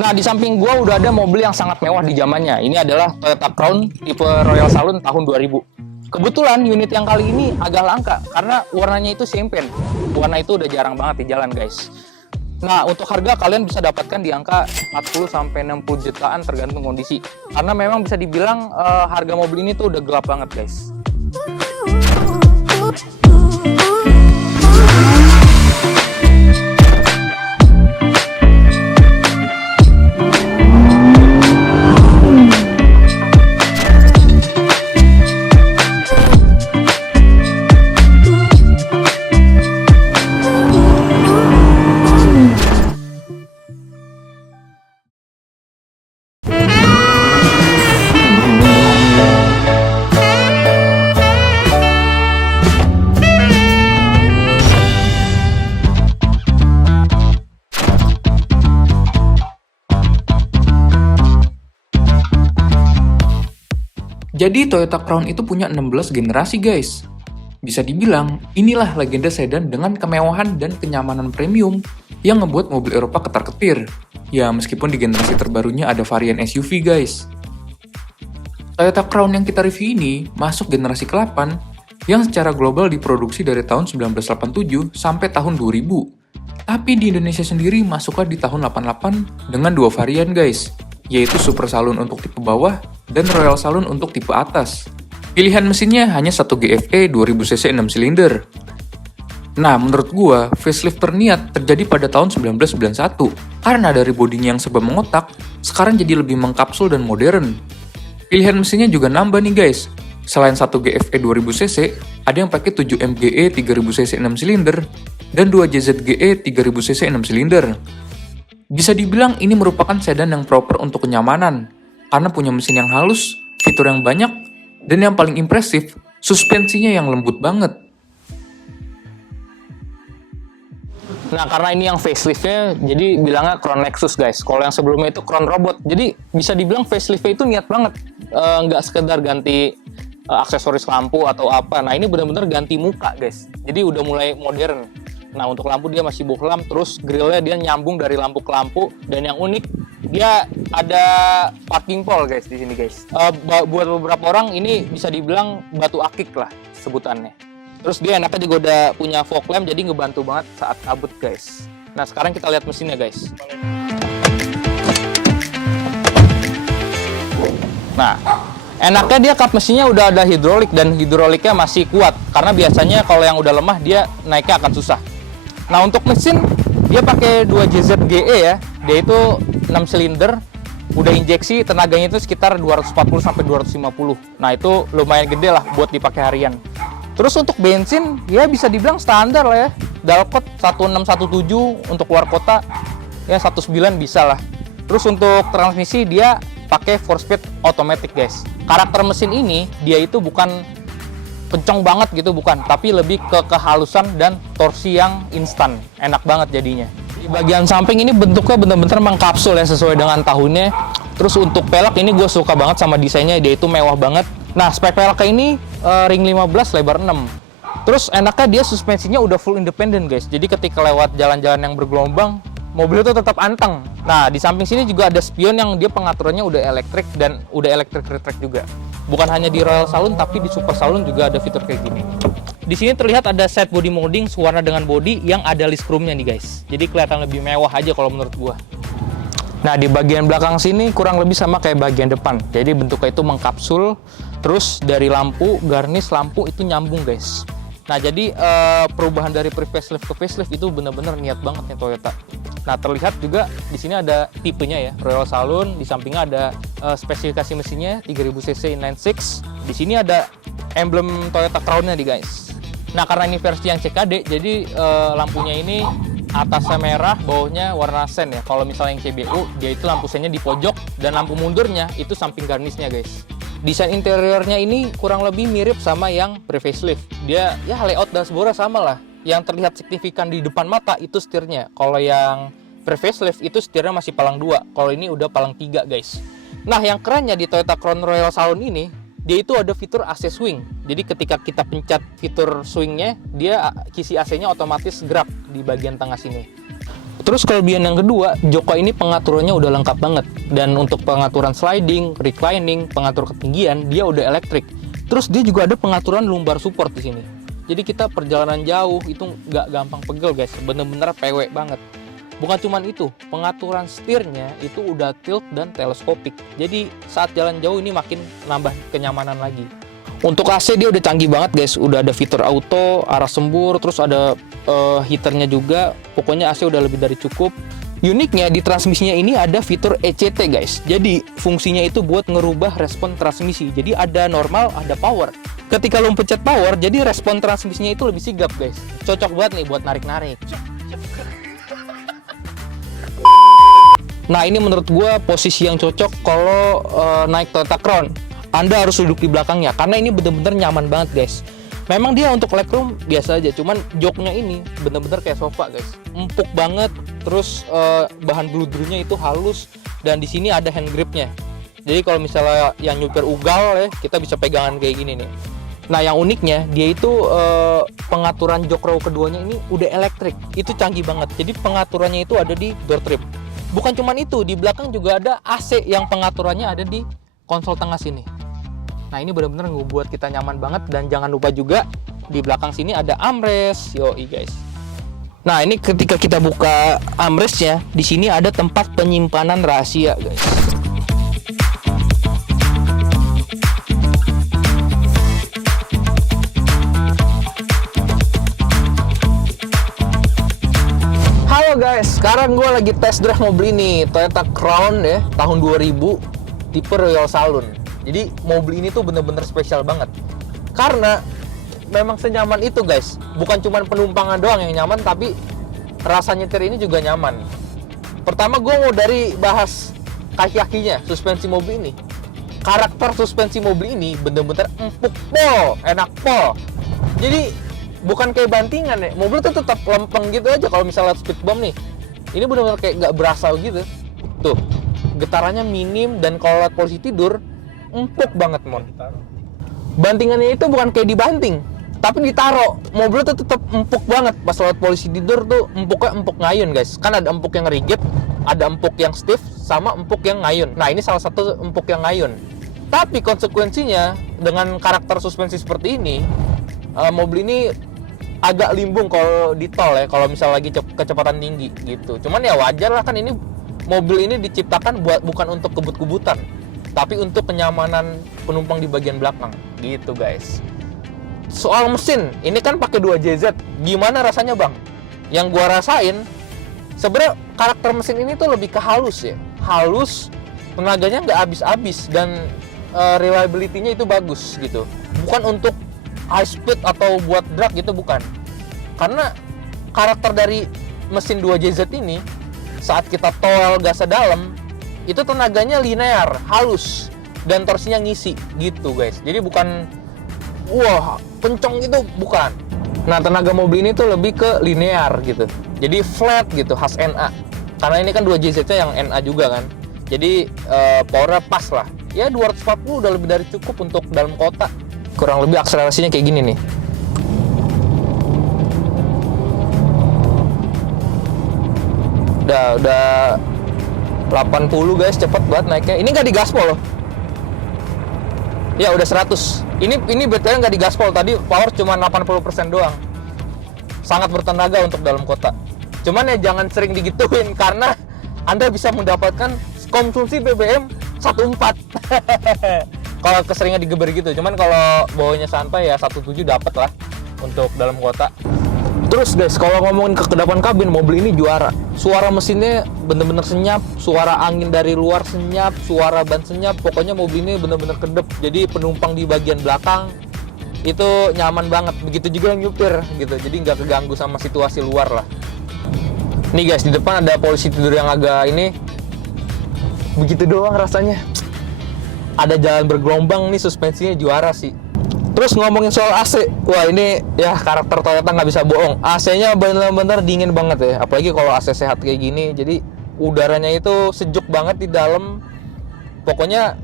Nah, di samping gua udah ada mobil yang sangat mewah di zamannya. Ini adalah Toyota Crown tipe Royal Saloon tahun 2000. Kebetulan unit yang kali ini agak langka karena warnanya itu champagne. Warna itu udah jarang banget di jalan, guys. Nah, untuk harga kalian bisa dapatkan di angka 40 sampai 60 jutaan tergantung kondisi. Karena memang bisa dibilang harga mobil ini tuh udah gelap banget, guys. Jadi Toyota Crown itu punya 16 generasi guys. Bisa dibilang, inilah legenda sedan dengan kemewahan dan kenyamanan premium yang ngebuat mobil Eropa ketar-ketir. Ya, meskipun di generasi terbarunya ada varian SUV guys. Toyota Crown yang kita review ini masuk generasi ke-8 yang secara global diproduksi dari tahun 1987 sampai tahun 2000. Tapi di Indonesia sendiri masuklah di tahun 88 dengan 2 varian guys, yaitu Super Saloon untuk tipe bawah dan Royal Saloon untuk tipe atas. Pilihan mesinnya hanya 1 GFE 2000cc 6 silinder. Nah, menurut gua, facelift terniat terjadi pada tahun 1991 karena dari bodinya yang serba mengotak, sekarang jadi lebih mengkapsul dan modern. Pilihan mesinnya juga nambah nih guys. Selain 1 GFE 2000cc, ada yang pakai 7 MGE 3000cc 6 silinder dan 2 JZGE 3000cc 6 silinder. Bisa dibilang ini merupakan sedan yang proper untuk kenyamanan, karena punya mesin yang halus, fitur yang banyak, dan yang paling impresif, suspensinya yang lembut banget. Nah, karena ini yang faceliftnya, jadi bilangnya Crown Lexus guys. Kalau yang sebelumnya itu Crown Robot. Jadi bisa dibilang faceliftnya itu niat banget. Nggak sekedar ganti aksesoris lampu atau apa. Nah, ini benar-benar ganti muka guys. Jadi udah mulai modern. Nah, untuk lampu dia masih bohlam, terus grillnya dia nyambung dari lampu ke lampu. Dan yang unik, dia ada parking pole guys di sini guys. Buat beberapa orang ini bisa dibilang batu akik lah sebutannya. Terus dia enaknya juga udah punya fog lamp, jadi ngebantu banget saat kabut guys. Nah, sekarang kita lihat mesinnya guys. Nah, enaknya dia kap mesinnya udah ada hidrolik dan hidroliknya masih kuat. Karena biasanya kalau yang udah lemah dia naiknya akan susah. Nah, untuk mesin dia pakai 2 JZGE ya. Dia itu 6 silinder, udah injeksi, tenaganya itu sekitar 240 sampai 250. Nah, itu lumayan gede lah buat dipakai harian. Terus untuk bensin ya bisa dibilang standar lah ya. Dalcott 1617 untuk keluar kota ya 19 bisa lah. Terus untuk transmisi dia pakai 4-speed automatic guys. Karakter mesin ini dia itu bukan kenceng banget gitu, bukan, tapi lebih ke kehalusan dan torsi yang instan. Enak banget jadinya. Di bagian samping ini bentuknya bener-bener mengkapsul ya sesuai dengan tahunnya. Terus untuk pelek ini gue suka banget sama desainnya, dia itu mewah banget. Nah, spek peleknya ini ring 15 lebar 6. Terus enaknya dia suspensinya udah full independent guys. Jadi ketika lewat jalan-jalan yang bergelombang, mobil itu tetap anteng. Nah, di samping sini juga ada spion yang dia pengaturannya udah elektrik dan udah electric retract juga. Bukan hanya di Royal Saloon, tapi di Super Saloon juga ada fitur kayak gini. Di sini terlihat ada set body molding sewarna dengan body yang ada list chrome-nya nih guys. Jadi kelihatan lebih mewah aja kalau menurut gua. Nah, di bagian belakang sini kurang lebih sama kayak bagian depan. Jadi bentuknya itu mengkapsul. Terus dari lampu, garnish lampu itu nyambung guys. Nah, jadi perubahan dari pre-facelift ke facelift itu benar-benar niat banget nih Toyota. Nah, terlihat juga di sini ada tipenya ya, Royal Saloon. Di sampingnya ada spesifikasi mesinnya 3000cc inline-six. Di sini ada emblem Toyota Crown-nya nih guys. Nah, karena ini versi yang CKD, jadi lampunya ini atasnya merah, bawahnya warna sen ya. Kalau misalnya yang CBU, dia itu lampu sennya di pojok dan lampu mundurnya itu samping garnisnya guys. Desain interiornya ini kurang lebih mirip sama yang pre-facelift. Dia ya layout dashboardnya sama lah. Yang terlihat signifikan di depan mata itu setirnya. Kalau yang pre-facelift itu setirnya masih palang 2. Kalau ini udah palang 3 guys. Nah, yang kerennya di Toyota Crown Royal Saloon ini, dia itu ada fitur AC swing. Jadi ketika kita pencet fitur swingnya, dia kisi AC-nya otomatis gerak di bagian tengah sini. Terus kelebihan yang kedua, Joko ini pengaturannya udah lengkap banget. Dan untuk pengaturan sliding, reclining, pengatur ketinggian, dia udah elektrik. Terus dia juga ada pengaturan lumbar support di sini. Jadi kita perjalanan jauh itu nggak gampang pegel guys, bener-bener PW banget. Bukan cuman itu, pengaturan setirnya itu udah tilt dan teleskopik. Jadi saat jalan jauh ini makin nambah kenyamanan lagi. Untuk AC dia udah canggih banget guys, udah ada fitur auto, arah sembur, terus ada heaternya juga. Pokoknya AC udah lebih dari cukup. Uniknya di transmisinya ini ada fitur ECT guys. Jadi fungsinya itu buat ngerubah respon transmisi. Jadi ada normal, ada power. Ketika lo pencet power, jadi respon transmisinya itu lebih sigap guys. Cocok banget nih buat narik-narik. Nah ini menurut gue posisi yang cocok kalau naik Toyota Crown. Anda harus duduk di belakangnya karena ini bener-bener nyaman banget guys. Memang dia untuk legroom biasa aja, cuman joknya ini bener-bener kayak sofa guys, empuk banget. Terus bahan bludrunya itu halus dan di sini ada hand gripnya. Jadi kalau misalnya yang nyupir ugal ya, kita bisa pegangan kayak gini nih. Nah yang uniknya dia itu pengaturan jok row keduanya ini udah elektrik, itu canggih banget. Jadi pengaturannya itu ada di door trim. Bukan cuman itu, di belakang juga ada AC yang pengaturannya ada di konsol tengah sini. Nah ini benar-benar ngebuat kita nyaman banget. Dan jangan lupa juga di belakang sini ada armrest, yoi guys. Nah ini ketika kita buka armrestnya, di sini ada tempat penyimpanan rahasia guys. Halo guys, sekarang gue lagi test drive mobil ini, Toyota Crown ya, tahun 2000, tipe Royal Saloon. Jadi mobil ini tuh bener-bener spesial banget karena memang senyaman itu guys. Bukan cuma penumpangan doang yang nyaman, tapi rasa nyetir ini juga nyaman. Pertama gue mau dari bahas kaki-kakinya, suspensi mobil ini. Karakter suspensi mobil ini bener-bener empuk pol, enak pol. Jadi bukan kayak bantingan ya, mobil tuh tetap lempeng gitu aja. Kalau misalnya speed bump nih, ini bener-bener kayak nggak berasa gitu. Tuh, getarannya minim dan kalau lihat posisi tidur empuk banget mon. Bantingannya itu bukan kayak dibanting, tapi ditaro. Mobil tuh tetap empuk banget. Pas lewat polisi tidur tuh empuknya empuk ngayun guys. Kan ada empuk yang rigid, ada empuk yang stiff, sama empuk yang ngayun. Nah ini salah satu empuk yang ngayun. Tapi konsekuensinya dengan karakter suspensi seperti ini, mobil ini agak limbung kalau di tol ya, kalau misalnya lagi kecepatan tinggi gitu. Cuman ya wajar lah, kan ini mobil ini diciptakan bukan untuk kebut-kebutan, tapi untuk kenyamanan penumpang di bagian belakang gitu guys. Soal mesin, ini kan pakai 2JZ. Gimana rasanya bang? Yang gua rasain sebenarnya karakter mesin ini tuh lebih ke halus ya. Halus, tenaganya nggak habis-habis dan reliability-nya itu bagus gitu. Bukan untuk high speed atau buat drag gitu, bukan. Karena karakter dari mesin 2JZ ini saat kita tol gasnya dalam, itu tenaganya linear, halus, dan torsinya ngisi gitu guys. Jadi bukan wah kenceng gitu, bukan. Nah tenaga mobil ini tuh lebih ke linear gitu, jadi flat gitu, khas NA. Karena ini kan 2JZ nya yang NA juga kan. Jadi powernya pas lah ya, 240 udah lebih dari cukup untuk dalam kota. Kurang lebih akselerasinya kayak gini nih. Udah 80 guys, cepet banget naiknya. Ini nggak digaspol loh. Ya udah 100. Ini betulnya nggak digaspol, tadi power cuma 80% doang. Sangat bertenaga untuk dalam kota. Cuman ya jangan sering digituin karena Anda bisa mendapatkan konsumsi BBM 14. Kalau keseringan digeber gitu. Cuman kalau bawanya santai ya 17 dapat lah untuk dalam kota. Terus guys, kalau ngomongin kekedapan kabin, mobil ini juara. Suara mesinnya bener-bener senyap, suara angin dari luar senyap, suara ban senyap. Pokoknya mobil ini bener-bener kedep. Jadi penumpang di bagian belakang itu nyaman banget. Begitu juga yang nyupir gitu. Jadi nggak keganggu sama situasi luar lah. Nih guys, di depan ada polisi tidur yang agak ini. Begitu doang rasanya. Ada jalan bergelombang nih, suspensinya juara sih. Terus ngomongin soal AC, wah ini ya karakter Toyota nggak bisa bohong. AC-nya bener-bener dingin banget ya, apalagi kalau AC sehat kayak gini. Jadi udaranya itu sejuk banget di dalam. Pokoknya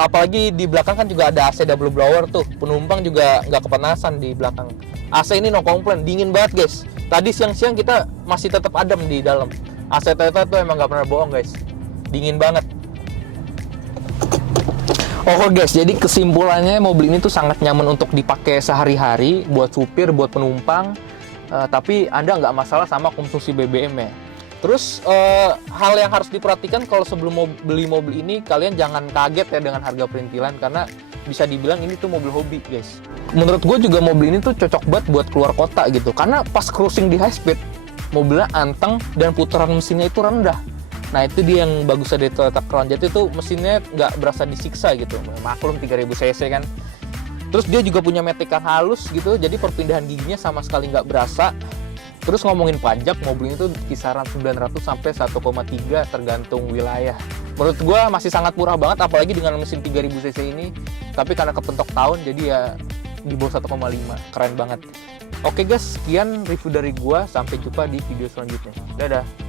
apalagi di belakang kan juga ada AC double blower tuh. Penumpang juga nggak kepanasan di belakang. AC ini no complain, dingin banget guys. Tadi siang-siang kita masih tetap adem di dalam. AC Toyota tuh emang nggak pernah bohong guys, dingin banget. Oke guys, jadi kesimpulannya mobil ini tuh sangat nyaman untuk dipakai sehari-hari, buat supir, buat penumpang. Tapi Anda nggak masalah sama konsumsi BBM ya. Terus hal yang harus diperhatikan kalau sebelum beli mobil ini, kalian jangan kaget ya dengan harga perintilan, karena bisa dibilang ini tuh mobil hobi guys. Menurut gue juga mobil ini tuh cocok banget buat keluar kota gitu, karena pas cruising di high speed, mobilnya anteng dan putaran mesinnya itu rendah. Nah itu dia yang bagus dari Toyota Crown. Jadi itu mesinnya nggak berasa disiksa gitu. Maklum 3000 cc kan. Terus dia juga punya matic yang halus gitu. Jadi perpindahan giginya sama sekali nggak berasa. Terus ngomongin pajak, mobil itu kisaran 900 sampai 1,3 tergantung wilayah. Menurut gua masih sangat murah banget, apalagi dengan mesin 3000 cc ini. Tapi karena kepentok tahun, jadi ya di bawah 1,5. Keren banget. Oke guys, sekian review dari gua. Sampai jumpa di video selanjutnya. Dadah.